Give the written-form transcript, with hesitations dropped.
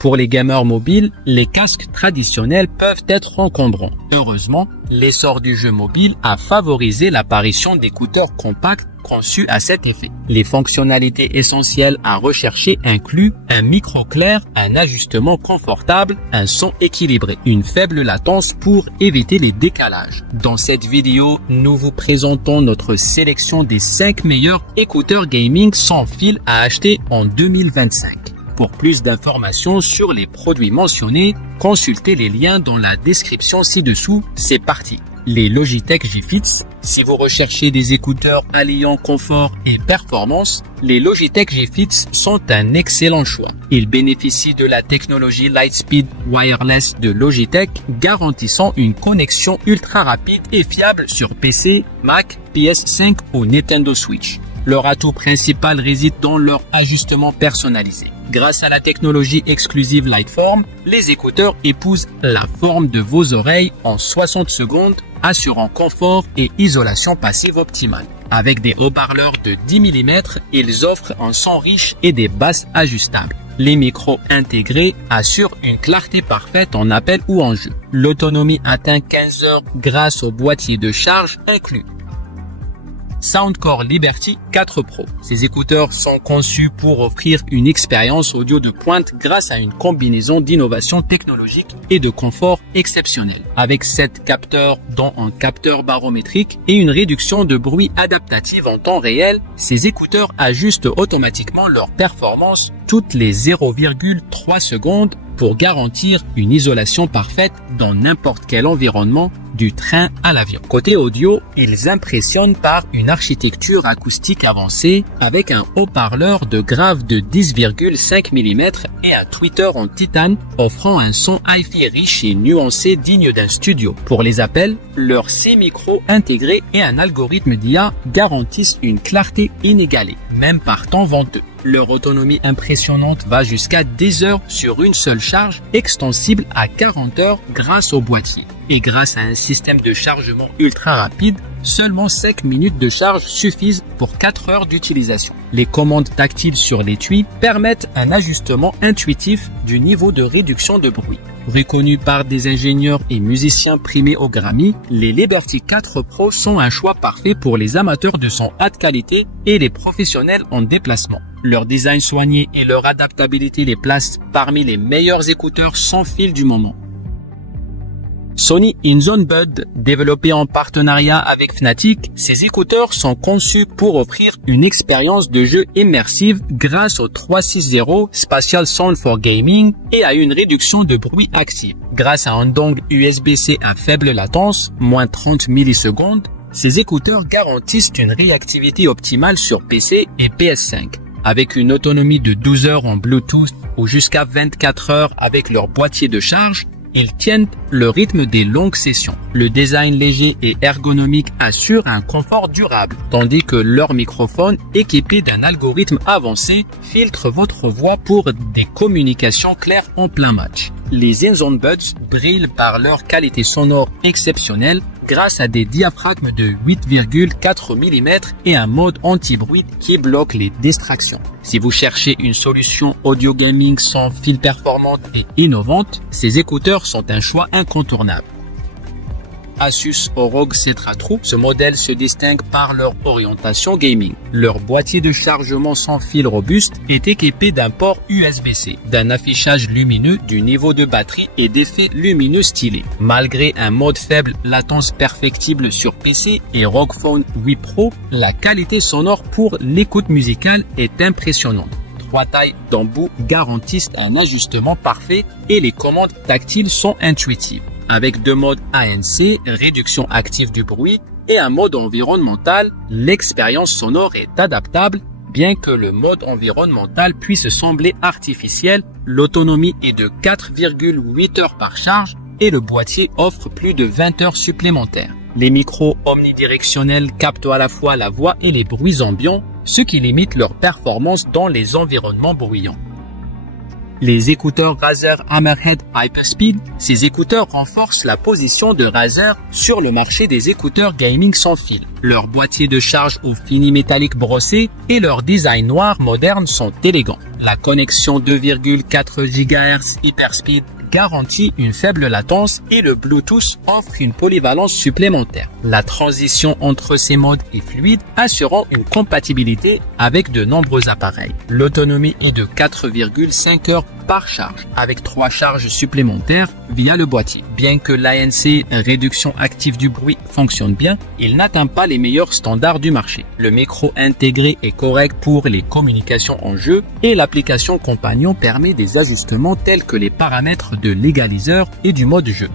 Pour les gamers mobiles, les casques traditionnels peuvent être encombrants. Heureusement, l'essor du jeu mobile a favorisé l'apparition d'écouteurs compacts conçus à cet effet. Les fonctionnalités essentielles à rechercher incluent un micro clair, un ajustement confortable, un son équilibré, une faible latence pour éviter les décalages. Dans cette vidéo, nous vous présentons notre sélection des 5 meilleurs écouteurs gaming sans fil à acheter en 2025. Pour plus d'informations sur les produits mentionnés, consultez les liens dans la description ci-dessous. C'est parti! Les Logitech G Fits. Si vous recherchez des écouteurs alliant confort et performance, les Logitech G Fits sont un excellent choix. Ils bénéficient de la technologie Lightspeed Wireless de Logitech, garantissant une connexion ultra rapide et fiable sur PC, Mac, PS5 ou Nintendo Switch. Leur atout principal réside dans leur ajustement personnalisé. Grâce à la technologie exclusive Lightform, les écouteurs épousent la forme de vos oreilles en 60 secondes, assurant confort et isolation passive optimale. Avec des haut-parleurs de 10 mm, ils offrent un son riche et des basses ajustables. Les micros intégrés assurent une clarté parfaite en appel ou en jeu. L'autonomie atteint 15 heures grâce au boîtier de charge inclus. Soundcore Liberty 4 Pro. Ces écouteurs sont conçus pour offrir une expérience audio de pointe grâce à une combinaison d'innovation technologique et de confort exceptionnel. Avec 7 capteurs dont un capteur barométrique et une réduction de bruit adaptative en temps réel, ces écouteurs ajustent automatiquement leur performance toutes les 0,3 secondes pour garantir une isolation parfaite dans n'importe quel environnement, du train à l'avion. Côté audio, ils impressionnent par une architecture acoustique avancée avec un haut-parleur de grave de 10,5 mm et un tweeter en titane offrant un son hi-fi riche et nuancé digne d'un studio. Pour les appels, leurs 6 micros intégrés et un algorithme d'IA garantissent une clarté inégalée, même par temps venteux. Leur autonomie impressionnante va jusqu'à 10 heures sur une seule charge, extensible à 40 heures grâce au boîtier. Et grâce à un système de chargement ultra rapide, seulement 5 minutes de charge suffisent pour 4 heures d'utilisation. Les commandes tactiles sur l'étui permettent un ajustement intuitif du niveau de réduction de bruit. Reconnus par des ingénieurs et musiciens primés au Grammy, les Liberty 4 Pro sont un choix parfait pour les amateurs de son haute qualité et les professionnels en déplacement. Leur design soigné et leur adaptabilité les placent parmi les meilleurs écouteurs sans fil du moment. Sony InZone Bud, développé en partenariat avec Fnatic, ces écouteurs sont conçus pour offrir une expérience de jeu immersive grâce au 360 Spatial Sound for Gaming et à une réduction de bruit active. Grâce à un dongle USB-C à faible latence, moins 30 millisecondes, ces écouteurs garantissent une réactivité optimale sur PC et PS5. Avec une autonomie de 12 heures en Bluetooth ou jusqu'à 24 heures avec leur boîtier de charge, ils tiennent le rythme des longues sessions. Le design léger et ergonomique assure un confort durable, tandis que leur microphone, équipé d'un algorithme avancé, filtre votre voix pour des communications claires en plein match. Les InZone Buds brillent par leur qualité sonore exceptionnelle grâce à des diaphragmes de 8,4 mm et un mode anti-bruit qui bloque les distractions. Si vous cherchez une solution audio gaming sans fil performante et innovante, ces écouteurs sont un choix incontournable. Asus ROG Cetra True, ce modèle se distingue par leur orientation gaming. Leur boîtier de chargement sans fil robuste est équipé d'un port USB-C, d'un affichage lumineux, du niveau de batterie et d'effets lumineux stylés. Malgré un mode faible latence perfectible sur PC et ROG Phone 8 Pro, la qualité sonore pour l'écoute musicale est impressionnante. 3 tailles d'embout garantissent un ajustement parfait et les commandes tactiles sont intuitives. Avec 2 modes ANC, réduction active du bruit, et un mode environnemental, l'expérience sonore est adaptable. Bien que le mode environnemental puisse sembler artificiel, l'autonomie est de 4,8 heures par charge et le boîtier offre plus de 20 heures supplémentaires. Les micros omnidirectionnels captent à la fois la voix et les bruits ambiants, ce qui limite leur performance dans les environnements bruyants. Les écouteurs Razer Hammerhead Hyperspeed. Ces écouteurs renforcent la position de Razer sur le marché des écouteurs gaming sans fil. Leur boîtier de charge au fini métallique brossé et leur design noir moderne sont élégants. La connexion 2,4 GHz Hyperspeed garantit une faible latence et le Bluetooth offre une polyvalence supplémentaire. La transition entre ces modes est fluide, assurant une compatibilité avec de nombreux appareils. L'autonomie est de 4,5 heures par charge, avec 3 charges supplémentaires via le boîtier. Bien que l'ANC réduction active du bruit fonctionne bien, il n'atteint pas les meilleurs standards du marché. Le micro intégré est correct pour les communications en jeu et l'application compagnon permet des ajustements tels que les paramètres de l'égaliseur et du mode jeu.